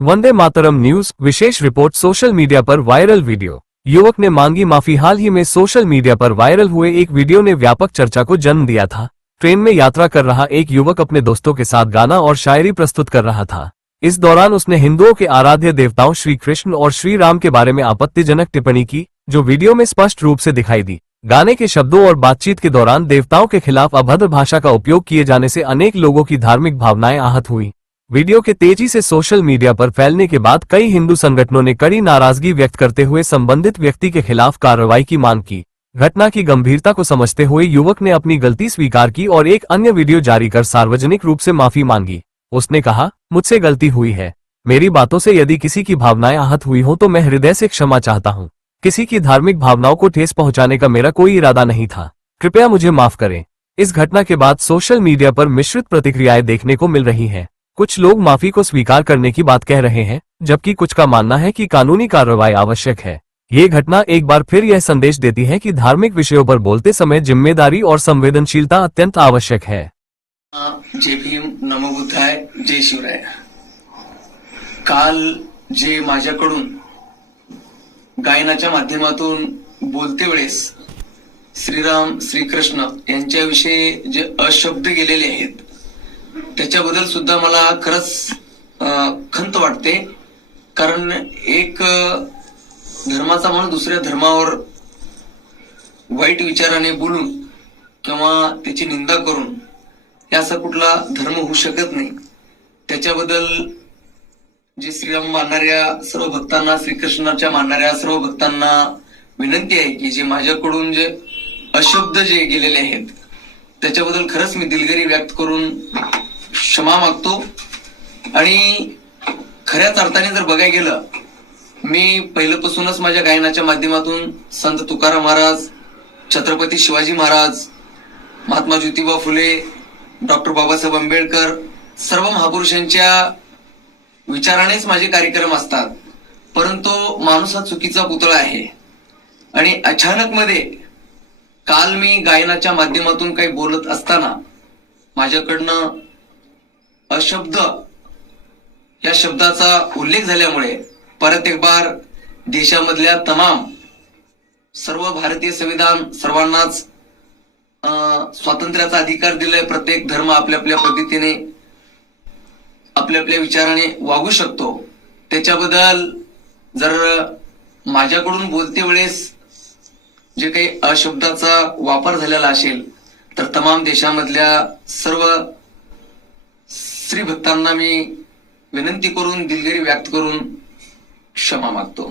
Vande Mataram news विशेष report. Social media पर viral video, युवक ने मांगी माफी। हाल ही में सोशल मीडिया पर वायरल हुए एक वीडियो ने व्यापक चर्चा को जन्म दिया था। ट्रेन में यात्रा कर रहा एक युवक अपने दोस्तों के साथ गाना और शायरी प्रस्तुत कर रहा था। इस दौरान उसने हिंदुओं के आराध्य देवताओं श्री कृष्ण और श्री राम के बारे में आपत्तिजनक टिप्पणी की, जो वीडियो में स्पष्ट रूप से दिखाई दी। गाने के शब्दों और बातचीत के दौरान देवताओं के खिलाफ अभद्र भाषा का उपयोग किए जाने से अनेक लोगों की धार्मिक भावनाएं आहत हुई। वीडियो के तेजी से सोशल मीडिया पर फैलने के बाद कई हिंदू संगठनों ने कड़ी नाराजगी व्यक्त करते हुए संबंधित व्यक्ति के खिलाफ कार्रवाई की मांग की। घटना की गंभीरता को समझते हुए युवक ने अपनी गलती स्वीकार की और एक अन्य वीडियो जारी कर सार्वजनिक रूप से माफी मांगी। उसने कहा, मुझसे गलती हुई है। मेरी बातों से यदि किसी की भावनाएं आहत हुई हो तो मैं हृदय से क्षमा चाहता हूं। किसी की धार्मिक भावनाओं को ठेस पहुंचाने का मेरा कोई इरादा नहीं था। कृपया मुझे माफ करें। इस घटना के बाद सोशल मीडिया पर मिश्रित प्रतिक्रियाएं देखने को मिल रही हैं। कुछ लोग माफी को स्वीकार करने की बात कह रहे हैं, जबकि कुछ का मानना है कि कानूनी कार्रवाई आवश्यक है। ये घटना एक बार फिर यह संदेश देती है कि धार्मिक विषयों पर बोलते समय जिम्मेदारी और संवेदनशीलता अत्यंत आवश्यक है। जय भीम, नमो बुद्धाय, जय शिवराय। काल जे माझ्याकडून गायनाच्या माध्यमातून बोलते वेळेस श्रीराम श्रीकृष्ण यांच्याविषयी जे अशब्द गेलेले आहेत त्याच्याबद्दल सुद्धा मला खरंच खंत वाटते। कारण एक धर्माचा माणूस दुसऱ्या धर्मावर वाईट विचाराने बोलून किंवा त्याची निंदा करून याचा कुठला धर्म होऊ शकत नाही। त्याच्याबद्दल जे श्रीराम मानणाऱ्या सर्व भक्तांना, श्रीकृष्णाच्या मानणाऱ्या सर्व भक्तांना विनंती आहे की जे माझ्याकडून जे अशब्द जे गेलेले आहेत त्याच्याबद्दल खरंच मी दिलगिरी व्यक्त करून क्षमा मागतो। आणि खऱ्याच अर्थाने जर बघायला गेलं, मी पहिल्यापासूनच माझ्या गायनाच्या माध्यमातून संत तुकाराम महाराज, छत्रपती शिवाजी महाराज, महात्मा ज्योतिबा फुले, डॉक्टर बाबासाहेब आंबेडकर सर्व महापुरुषांच्या विचारानेच माझे कार्यक्रम असतात। परंतु माणूस हा चुकीचा पुतळा आहे आणि अचानक मध्ये काल मी गायनाच्या माध्यमातून काही बोलत असताना माझ्याकडनं अशब्द या शब्दाचा उल्लेख झाल्यामुळे परत एक बार देशामधल्या तमाम सर्व भारतीय संविधान सर्वांनाच स्वातंत्र्याचा अधिकार दिलाय। प्रत्येक धर्म आपल्या आपल्या पद्धतीने आपल्या आपल्या विचाराने वागू शकतो। त्याच्याबद्दल जर माझ्याकडून बोलते वेळेस जे काही अशब्दाचा वापर झालेला असेल तर तमाम देशामधल्या सर्व श्री भक्तांना मी विनंती करून दिलगिरी व्यक्त करून क्षमा मागतो।